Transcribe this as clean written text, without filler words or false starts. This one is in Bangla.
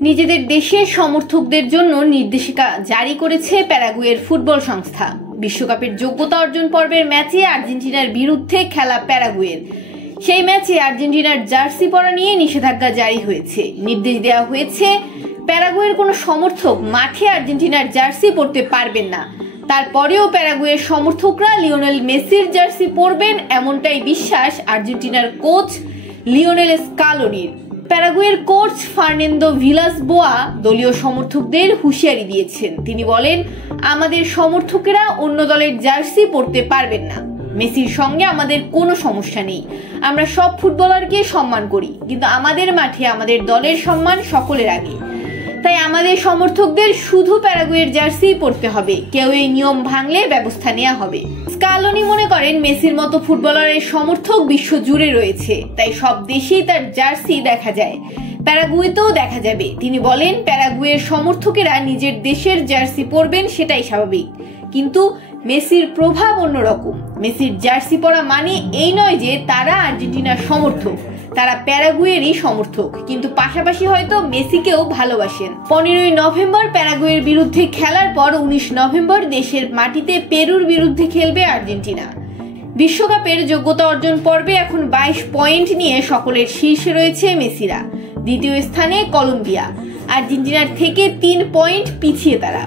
নিজেদের দেশের সমর্থকদের জন্য নির্দেশিকা জারি করেছে প্যারাগুয়ের ফুটবল সংস্থা। বিশ্বকাপের যোগ্যতা অর্জন পর্বের ম্যাচে আর্জেন্টিনার বিরুদ্ধে খেলা প্যারাগুয়ের সেই ম্যাচে আর্জেন্টিনার জার্সি পরা নিয়ে নিষেধাজ্ঞা জারি হয়েছে। নির্দেশ দেওয়া হয়েছে প্যারাগুয়ের কোনো সমর্থক মাঠে আর্জেন্টিনার জার্সি পরতে পারবেন না। তারপরেও প্যারাগুয়ের সমর্থকরা লিওনেল মেসির জার্সি পরবেন, এমনটাই বিশ্বাস আর্জেন্টিনার কোচ লিওনেল স্কালোনির। প্যারাগুয়ের কোচ ফার্নান্দো ভিলাস-বোয়া দলীয় সমর্থকদের হুঁশিয়ারি দিয়েছেন। তিনি বলেন, আমাদের সমর্থকেরা অন্য দলের জার্সি পরতে পারবেন না। মেসির সঙ্গে আমাদের কোনো সমস্যা নেই, আমরা সব ফুটবলারকে সম্মান করি, কিন্তু আমাদের মাঠে আমাদের দলের সম্মান সকলের আগে। তাই আমাদের সমর্থকদের শুধু প্যারাগুয়ের জার্সি পরতে হবে, কেউ এই নিয়ম ভাঙলে ব্যবস্থা নেওয়া হবে। স্কালোনি মনে করেন, মেসির মতো ফুটবলারের সমর্থক বিশ্ব জুড়ে রয়েছে, তাই সব দেশেই তার জার্সি দেখা যায়, প্যারাগুয়েতেও দেখা যাবে। তিনি বলেন, প্যারাগুয়ের সমর্থকেরা নিজের দেশের জার্সি পরবেন, সেটাই স্বাভাবিক, কিন্তু মেসির প্রভাব অন্যরকম। মেসির জার্সি পরা মানে এই নয় যে তারা আর্জেন্টিনার সমর্থক, তারা প্যারাগুয়েরই সমর্থক, কিন্তু পাশাপাশি হয়তো মেসিকেও ভালোবাসেন। 15ই নভেম্বর প্যারাগুয়ের বিরুদ্ধে খেলার পর 19 নভেম্বর দেশের মাটিতে পেরুর বিরুদ্ধে খেলবে আর্জেন্টিনা। বিশ্বকাপের যোগ্যতা অর্জন পর্বে এখন 22 পয়েন্ট নিয়ে সকলের শীর্ষে রয়েছে মেসিরা। দ্বিতীয় স্থানে কলম্বিয়া, আর্জেন্টিনার থেকে 3 পয়েন্ট পিছিয়ে তারা।